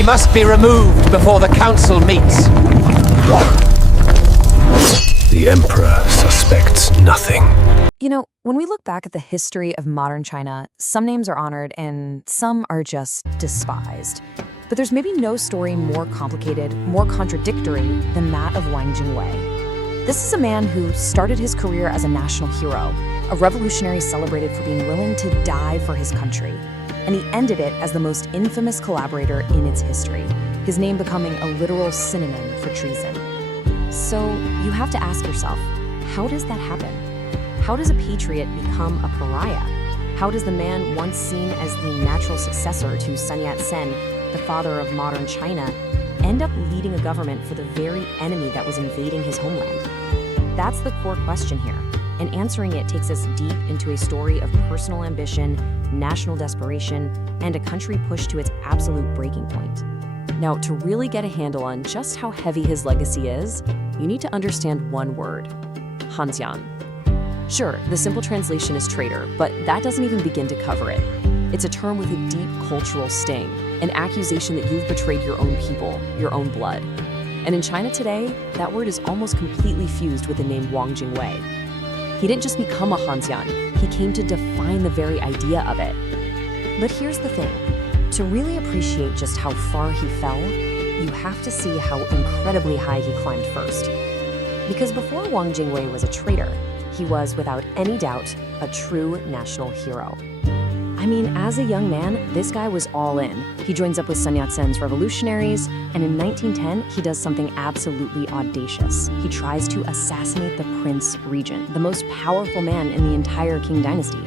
He must be removed before the council meets. The Emperor suspects nothing. You know, when we look back at the history of modern China, some names are honored and some are just despised. But there's maybe no story more complicated, more contradictory than that of Wang Jingwei. This is a man who started his career as a national hero, a revolutionary celebrated for being willing to die for his country. And he ended it as the most infamous collaborator in its history, his name becoming a literal synonym for treason. So you have to ask yourself, how does that happen? How does a patriot become a pariah? How does the man once seen as the natural successor to Sun Yat-sen, the father of modern China, end up leading a government for the very enemy that was invading his homeland? That's the core question here, and answering it takes us deep into a story of personal ambition, national desperation, and a country pushed to its absolute breaking point. Now, to really get a handle on just how heavy his legacy is, you need to understand one word: Hanxian. Sure, the simple translation is traitor, but that doesn't even begin to cover it. It's a term with a deep cultural sting, an accusation that you've betrayed your own people, your own blood. And in China today, that word is almost completely fused with the name Wang Jingwei. He didn't just become a Hanxian, he came to define the very idea of it. But here's the thing, to really appreciate just how far he fell, you have to see how incredibly high he climbed first. Because before Wang Jingwei was a traitor, he was, without any doubt, a true national hero. I mean, as a young man, this guy was all in. He joins up with Sun Yat-sen's revolutionaries, and in 1910, he does something absolutely audacious. He tries to assassinate the Prince Regent, the most powerful man in the entire Qing dynasty.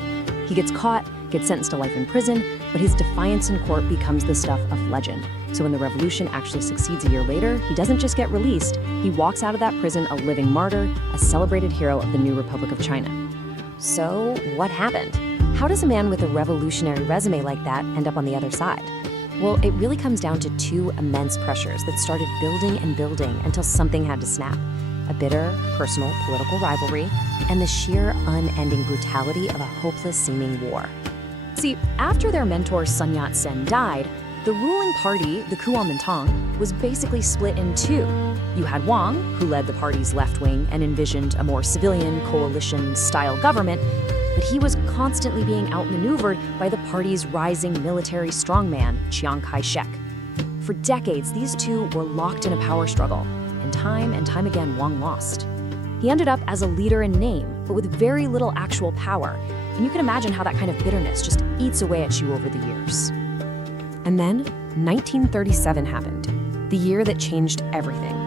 He gets caught, gets sentenced to life in prison, but his defiance in court becomes the stuff of legend. So when the revolution actually succeeds a year later, he doesn't just get released, he walks out of that prison a living martyr, a celebrated hero of the new Republic of China. So what happened? How does a man with a revolutionary resume like that end up on the other side? Well, it really comes down to two immense pressures that started building and building until something had to snap. A bitter, personal, political rivalry, and the sheer, unending brutality of a hopeless-seeming war. See, after their mentor Sun Yat-sen died, the ruling party, the Kuomintang, was basically split in two. You had Wang, who led the party's left wing and envisioned a more civilian, coalition-style government, but he was constantly being outmaneuvered by the party's rising military strongman, Chiang Kai-shek. For decades, these two were locked in a power struggle, and time again, Wang lost. He ended up as a leader in name, but with very little actual power, and you can imagine how that kind of bitterness just eats away at you over the years. And then, 1937 happened, the year that changed everything.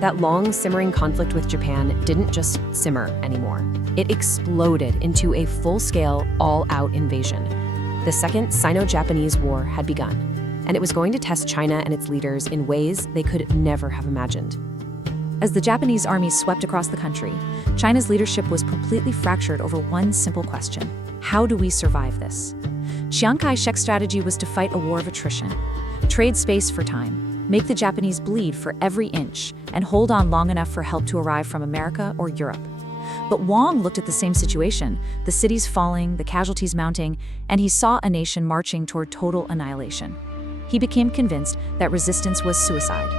That long, simmering conflict with Japan didn't just simmer anymore. It exploded into a full-scale, all-out invasion. The Second Sino-Japanese War had begun, and it was going to test China and its leaders in ways they could never have imagined. As the Japanese army swept across the country, China's leadership was completely fractured over one simple question: how do we survive this? Chiang Kai-shek's strategy was to fight a war of attrition, trade space for time, make the Japanese bleed for every inch, and hold on long enough for help to arrive from America or Europe. But Wang looked at the same situation, the cities falling, the casualties mounting, and he saw a nation marching toward total annihilation. He became convinced that resistance was suicide.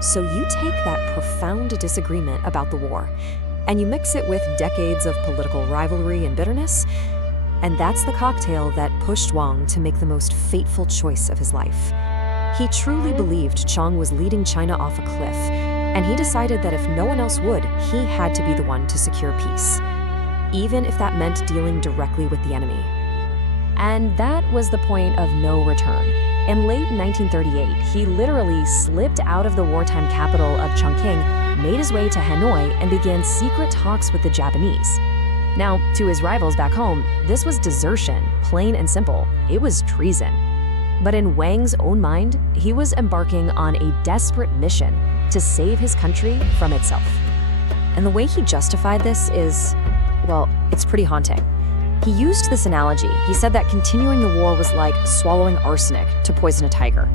So you take that profound disagreement about the war, and you mix it with decades of political rivalry and bitterness, and that's the cocktail that pushed Wang to make the most fateful choice of his life. He truly believed Chiang was leading China off a cliff, and he decided that if no one else would, he had to be the one to secure peace, even if that meant dealing directly with the enemy. And that was the point of no return. In late 1938, he literally slipped out of the wartime capital of Chongqing, made his way to Hanoi, and began secret talks with the Japanese. Now, to his rivals back home, this was desertion, plain and simple. It was treason. But in Wang's own mind, he was embarking on a desperate mission to save his country from itself. And the way he justified this is, well, it's pretty haunting. He used this analogy. He said that continuing the war was like swallowing arsenic to poison a tiger.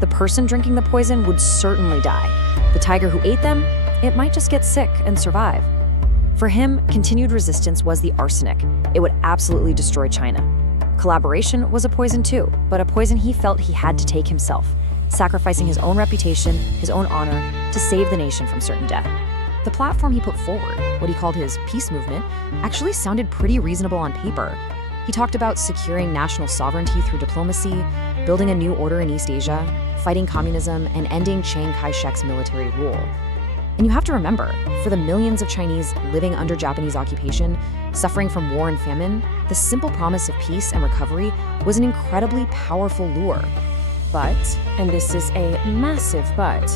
The person drinking the poison would certainly die. The tiger who ate them, it might just get sick and survive. For him, continued resistance was the arsenic. It would absolutely destroy China. Collaboration was a poison too, but a poison he felt he had to take himself. sacrificing his own reputation, his own honor, to save the nation from certain death. The platform he put forward, what he called his peace movement, actually sounded pretty reasonable on paper. He talked about securing national sovereignty through diplomacy, building a new order in East Asia, fighting communism, and ending Chiang Kai-shek's military rule. And you have to remember, for the millions of Chinese living under Japanese occupation, suffering from war and famine, the simple promise of peace and recovery was an incredibly powerful lure. But, and this is a massive but,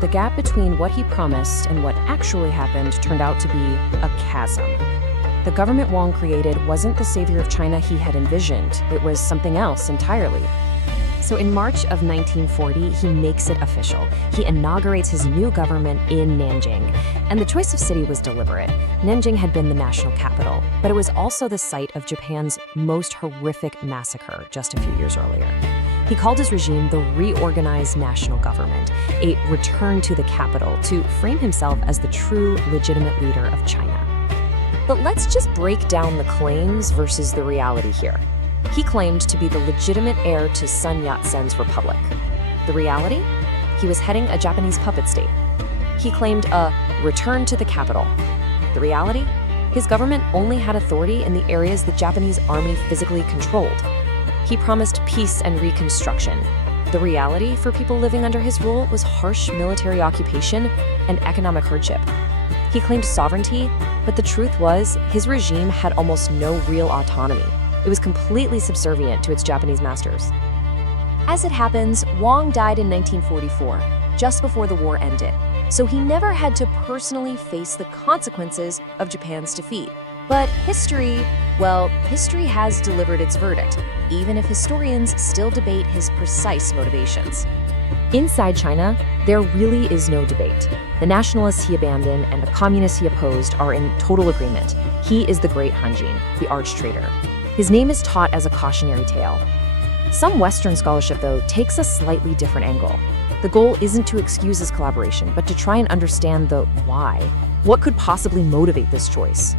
the gap between what he promised and what actually happened turned out to be a chasm. The government Wang created wasn't the savior of China he had envisioned. It was something else entirely. So in March of 1940, he makes it official. He inaugurates his new government in Nanjing. And the choice of city was deliberate. Nanjing had been the national capital, but it was also the site of Japan's most horrific massacre just a few years earlier. He called his regime the Reorganized National Government, a return to the capital, to frame himself as the true, legitimate leader of China. But let's just break down the claims versus the reality here. He claimed to be the legitimate heir to Sun Yat-sen's republic. The reality? He was heading a Japanese puppet state. He claimed a return to the capital. The reality? His government only had authority in the areas the Japanese army physically controlled. He promised peace and reconstruction. The reality for people living under his rule was harsh military occupation and economic hardship. He claimed sovereignty, but the truth was his regime had almost no real autonomy. It was completely subservient to its Japanese masters. As it happens, Wang died in 1944, just before the war ended, so he never had to personally face the consequences of Japan's defeat. But history has delivered its verdict, even if historians still debate his precise motivations. Inside China, there really is no debate. The nationalists he abandoned and the communists he opposed are in total agreement. He is the great Hanjin, the arch-traitor. His name is taught as a cautionary tale. Some Western scholarship, though, takes a slightly different angle. The goal isn't to excuse his collaboration, but to try and understand the why. What could possibly motivate this choice?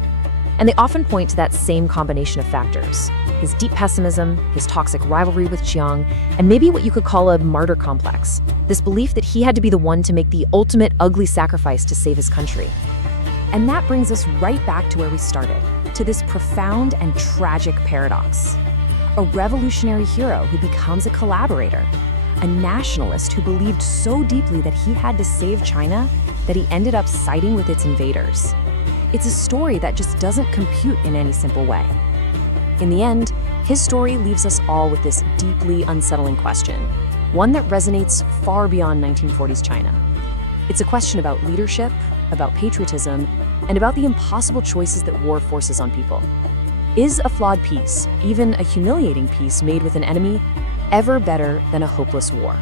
And they often point to that same combination of factors: his deep pessimism, his toxic rivalry with Chiang, and maybe what you could call a martyr complex, this belief that he had to be the one to make the ultimate ugly sacrifice to save his country. And that brings us right back to where we started, to this profound and tragic paradox. A revolutionary hero who becomes a collaborator, a nationalist who believed so deeply that he had to save China that he ended up siding with its invaders. It's a story that just doesn't compute in any simple way. In the end, his story leaves us all with this deeply unsettling question, one that resonates far beyond 1940s China. It's a question about leadership, about patriotism, and about the impossible choices that war forces on people. Is a flawed peace, even a humiliating peace made with an enemy, ever better than a hopeless war?